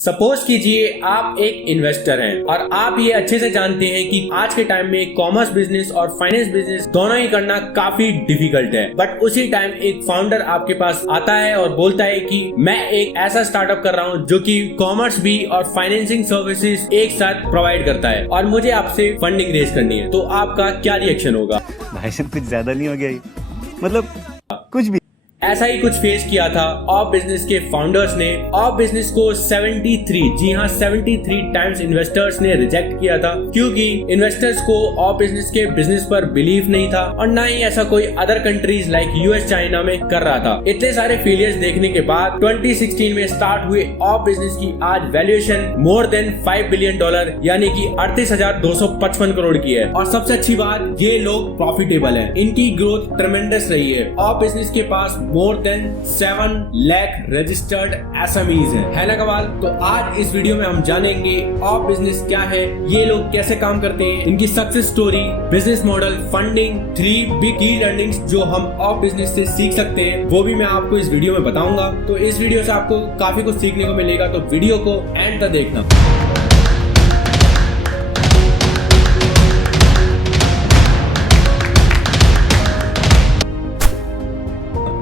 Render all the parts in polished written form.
Suppose कीजिए आप एक इन्वेस्टर हैं और आप ये अच्छे से जानते हैं कि आज के टाइम में कॉमर्स बिजनेस और फाइनेंस बिजनेस दोनों ही करना काफी डिफिकल्ट है। बट उसी टाइम एक फाउंडर आपके पास आता है और बोलता है कि मैं एक ऐसा स्टार्टअप कर रहा हूँ जो कि कॉमर्स भी और फाइनेंसिंग सर्विसेज एक साथ प्रोवाइड करता है और मुझे आपसे फंडिंग रेज करनी है, तो आपका क्या रिएक्शन होगा? भाई साहब कुछ ज्यादा नहीं हो गया ये? मतलब कुछ भी। ऐसा ही कुछ फेस किया था ऑफ बिजनेस के फाउंडर्स ने। ऑफ बिजनेस को 73 टाइम्स इन्वेस्टर्स ने रिजेक्ट किया था क्योंकि इन्वेस्टर्स को ऑफ बिजनेस के बिजनेस पर बिलीव नहीं था और ना ही ऐसा कोई other countries like US China में कर रहा था। इतने सारे फेलियर्स देखने के बाद 2016 में स्टार्ट हुए ऑफ बिजनेस की आज वैल्यूएशन मोर देन $5 बिलियन यानी कि 38,255 करोड़ की है। और सबसे अच्छी बात, ये लोग प्रॉफिटेबल है, इनकी ग्रोथ ट्रेमेंडस रही है। ऑफ बिजनेस के पास more than 7 lakh registered SMEs है ना कमाल? तो आज इस वीडियो में हम जानेंगे ऑफ बिजनेस क्या है, ये लोग कैसे काम करते हैं, इनकी success story, business model, funding, 3 big की लर्निंग्स जो हम ऑफ बिजनेस से सीख सकते हैं, वो भी मैं आपको इस वीडियो में बताऊंगा। तो इस वीडियो से आपको काफी कुछ सीखने को मिलेगा, तो वीडियो को एंड तक देखना।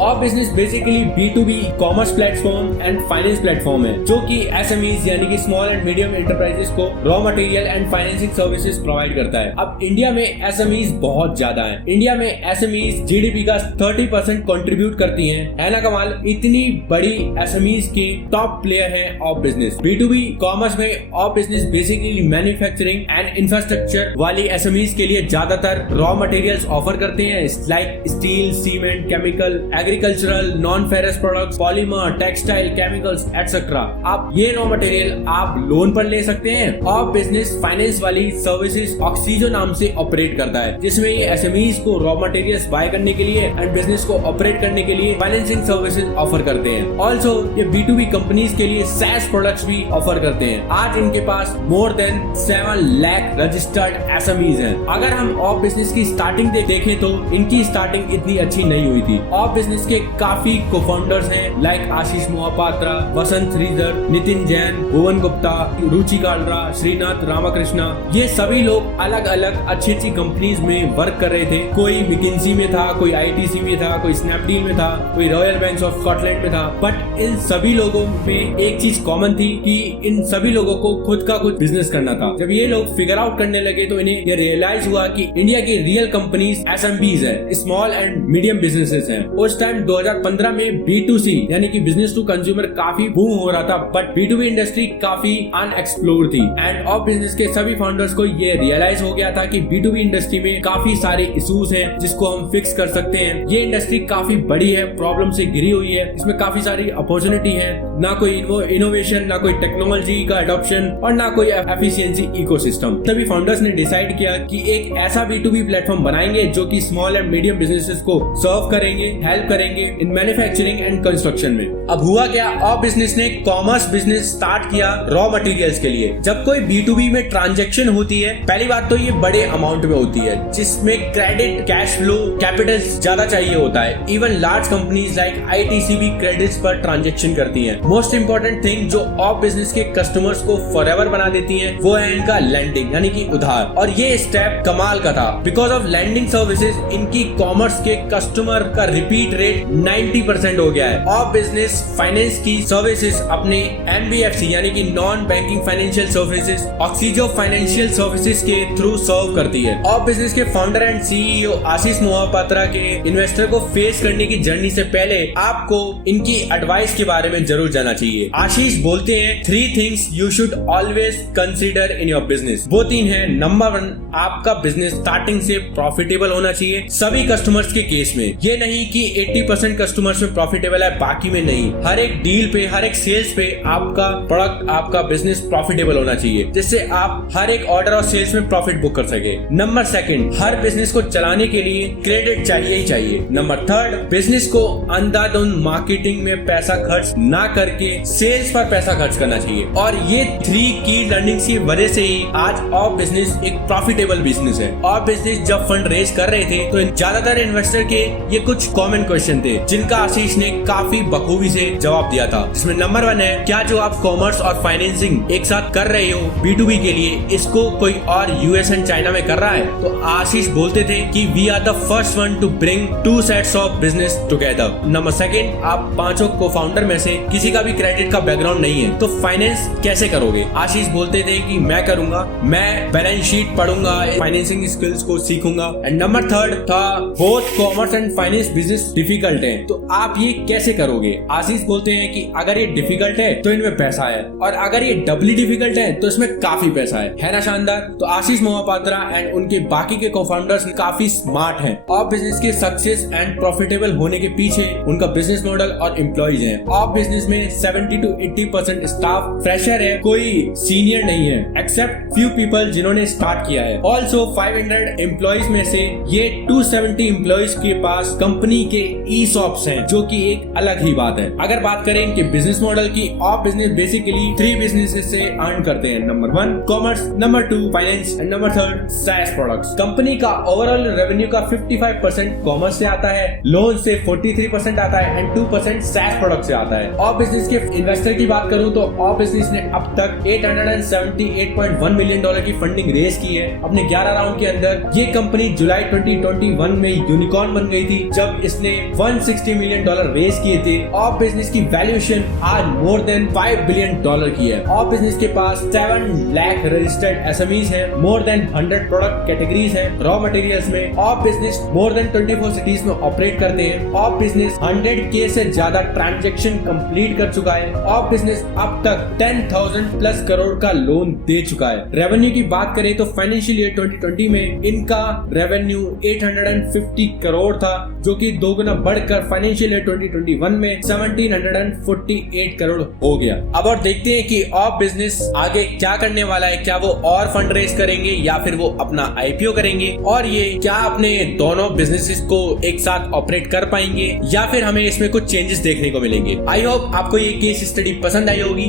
Of business basically B2B commerce platform and finance platform है जो कि SMEs यानी कि स्मॉल एंड मीडियम एंटरप्राइजेस को raw material and financing services provide करता है। अब इंडिया में SMEs बहुत ज्यादा हैं। इंडिया में SMEs GDP का 30% कंट्रीब्यूट करती हैं, है ना कमाल? इतनी बड़ी SMEs की टॉप प्लेयर है ऑफ बिजनेस। B2B कॉमर्स में of business basically manufacturing and infrastructure वाली SMEs के लिए ज्यादातर रॉ मटेरियल्स ऑफर करते हैं like steel, cement, chemical, agricultural, non ferrous products, polymer, textile, chemicals etcetera. आप ये रॉ मटेरियल आप लोन पर ले सकते हैं। ऑफ बिजनेस फाइनेंस वाली सर्विसेज ऑक्सीजो नाम से ऑपरेट करता है, जिसमें ये SMEs को रॉ मटेरियल्स बाय करने के लिए एंड बिजनेस को ऑपरेट करने के लिए फाइनेंसिंग सर्विसेज ऑफर करते हैं। ऑल्सो ये B2B कंपनीज के लिए SaaS प्रोडक्ट्स भी ऑफर करते हैं। आज इनके पास more than 7 lakh registered SMEs हैं। अगर हम ऑफ बिजनेस की स्टार्टिंग देखें तो इनकी स्टार्टिंग इतनी अच्छी नहीं हुई थी। ऑफ बिजनेस के काफी को-फाउंडर्स हैं लाइक आशीष मोहपात्रा, वसंत श्रीधर, नितिन जैन, भुवन गुप्ता, रुचि कालरा, श्रीनाथ रामकृष्णा। ये सभी लोग अलग अलग अच्छी अच्छी कंपनीज में वर्क कर रहे थे। कोई McKinsey में था, कोई ITC में था, कोई स्नैपडील में था, कोई रॉयल बैंक ऑफ स्कॉटलैंड में था। बट इन सभी लोगों में एक चीज कॉमन थी कि इन सभी लोगों को खुद का कुछ बिजनेस करना था। जब ये लोग फिगर आउट करने लगे तो इन्हें ये रियलाइज हुआ कि इंडिया की रियल कंपनीज SMBs है, स्मॉल एंड मीडियम बिजनेसेस हैं। उस टाइम 2015 में B2C यानी कि बिजनेस टू कंज्यूमर काफी बूम हो रहा था, बट B2B इंडस्ट्री काफी अनएक्सप्लोर्ड थी। एंड ऑफ बिजनेस के सभी फाउंडर्स को ये रियलाइज हो गया था कि B2B इंडस्ट्री में काफी सारे इश्यूज हैं जिसको हम फिक्स कर सकते हैं। ये इंडस्ट्री काफी बड़ी है, प्रॉब्लम से घिरी हुई है, इसमें काफी सारी अपॉर्चुनिटी है। ना कोई इनोवेशन, ना कोई टेक्नोलॉजी का अडॉप्शन और ना कोई एफिशिएंसी इकोसिस्टम। तभी फाउंडर्स ने डिसाइड किया कि एक ऐसा B2B प्लेटफॉर्म बनाएंगे जो कि स्मॉल एंड मीडियम बिजनेसेस को सर्व करेंगे, हेल्प करेंगे इन मैन्युफैक्चरिंग एंड कंस्ट्रक्शन में। अब हुआ क्या, ऑफ बिजनेस ने कॉमर्स बिजनेस स्टार्ट किया रॉ मटेरियल्स के लिए। जब कोई B2B में ट्रांजैक्शन होती है, पहली बात तो ये बड़े अमाउंट में होती है जिसमें क्रेडिट, कैश फ्लो, कैपिटल ज्यादा चाहिए होता है। Even large companies like ITC भी क्रेडिट्स पर ट्रांजैक्शन करती हैं। मोस्ट इंपॉर्टेंट थिंग जो ऑफ बिजनेस के कस्टमर्स को फॉरएवर बना देती है वो है इनका लैंडिंग यानी कि उधार। और ये स्टेप कमाल का था। बिकॉज ऑफ लैंडिंग सर्विसेज इनकी कॉमर्स के कस्टमर का रिपीट रेट 90% हो गया है। ऑफ बिजनेस फाइनेंस की सर्विसेज अपने NBFC यानी कि non banking financial services Oxyzo financial services के थ्रू सर्व करती है। ऑफ बिजनेस के founder and CEO Ashish Mohapatra के इन्वेस्टर को फेस करने की जर्नी से पहले आपको इनकी एडवाइस के बारे में जरूर जानना चाहिए। आशीष बोलते हैं 3 things you should always consider in your business. वो 3 है। नंबर 1, आपका बिजनेस स्टार्टिंग से प्रॉफिटेबल होना चाहिए सभी कस्टमर्स के केस में। ये नहीं कि 80% कस्टमर्स में प्रॉफिटेबल है, बाकी में नहीं। हर एक डील पे, हर एक सेल्स पे आपका प्रोडक्ट, आपका बिजनेस प्रॉफिटेबल होना चाहिए जिससे आप हर एक ऑर्डर और सेल्स में प्रॉफिट बुक कर सके। नंबर 2, हर बिजनेस को चलाने के लिए क्रेडिट चाहिए ही चाहिए। नंबर 3, बिजनेस को अंधाधुंध मार्केटिंग में पैसा खर्च ना कर करके सेल्स पर पैसा खर्च करना चाहिए। और ये 3 की लर्निंग्स की वजह से ही आज ऑफ बिजनेस एक प्रॉफिटेबल बिजनेस है। ऑफ बिजनेस जब फंड रेज कर रहे थे तो ज्यादातर इन्वेस्टर के ये कुछ कॉमन क्वेश्चन थे जिनका आशीष ने काफी बखूबी से जवाब दिया था, जिसमें नंबर 1 है, क्या जो आप कॉमर्स और फाइनेंसिंग एक साथ कर रहे हो B2B के लिए, इसको कोई और US एंड चाइना में कर रहा है? तो आशीष बोलते थे कि we are the first one to bring 2 sets of business together. Number 2, आप 5 को फाउंडर में से किसी का भी क्रेडिट का बैकग्राउंड नहीं है तो फाइनेंस कैसे करोगे? आशीष बोलते थे कि मैं करूंगा, मैं बैलेंस शीट पढ़ूंगा, फाइनेंसिंग स्किल्स को सीखूंगा। एंड नंबर 3 था, both commerce and finance business difficult है, तो आप ये कैसे करोगे? आशीष बोलते हैं कि अगर ये डिफिकल्ट है तो इनमें पैसा है, और अगर ये डबली डिफिकल्ट है तो इसमें काफी पैसा है ना शानदार? तो आशीष मोहापात्रा एंड उनके बाकी के को-फाउंडर्स काफी स्मार्ट हैं। ऑफ बिजनेस के सक्सेस एंड प्रॉफिटेबल होने के पीछे उनका बिजनेस मॉडल और एम्प्लॉइज हैं। ऑफ बिजनेस में 70 to 80% स्टाफ फ्रेशर है, कोई सीनियर नहीं है, एक्सेप्ट फ्यू पीपल जिन्होंने स्टार्ट किया है। ऑल्सो 500 एम्प्लॉइज में से ये 270 एम्प्लॉइज के पास कंपनी के ई-शॉप्स हैं, जो कि एक अलग ही बात है। अगर बात करें इनके बिजनेस मॉडल की, ऑफ बिजनेस बेसिकली 3 बिजनेसेस से अर्न करते हैं। Number 1 commerce, number 2 finance and number 3 SaaS products. Company का ओवरऑल रेवेन्यू का 55% कॉमर्स से आता है, लोन से 43% आता है एंड 2% SaaS प्रोडक्ट से आता है। ऑफ बिजनेस के इन्वेस्टर की बात करूं तो ऑफ बिजनेस ने अब तक $878.1 मिलियन की फंडिंग रेज की है अपने 11 राउंड के अंदर। ये कंपनी जुलाई 2021 में यूनिकॉर्न बन गई थी जब इसने $160 मिलियन रेज किए थे। ऑफ बिजनेस की वैल्यूएशन आज मोर देन $5 बिलियन की है। ऑफ बिजनेस के पास 7 लाख रजिस्टर्ड SMEs है, मोर देन 100 प्रोडक्ट कैटेगरीज है। रॉ मटेरियल्स में of business more than 24 cities में ऑपरेट करते हैं। ऑफ बिजनेस 100K से ज्यादा ट्रांजैक्शन कंप्लीट कर चुका है। ऑफ बिजनेस अब तक 10,000 प्लस करोड़ का लोन दे चुका है। रेवेन्यू की बात करें तो फाइनेंशियल ईयर 2020 में इनका रेवेन्यू 850 करोड़ था, जो कि 2 गुना बढ़कर फाइनेंशियल ईयर 2021 में 1748 करोड़ हो गया। अब और देखते हैं कि ऑफ बिजनेस आगे क्या करने वाला है, क्या वो और फंड रेज करेंगे या फिर वो अपना IPO करेंगे, और ये क्या अपने दोनों बिजनेसेस को एक साथ ऑपरेट कर पाएंगे या फिर हमें इसमें कुछ चेंजेस देखने को मिलेंगे। आई होप आपको ये केस स्टडी पसंद आई होगी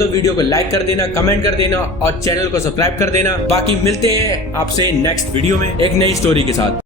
तो वीडियो को लाइक कर देना, कमेंट कर देना और चैनल को सब्सक्राइब कर देना। बाकी मिलते हैं आपसे नेक्स्ट वीडियो में एक नई स्टोरी के साथ।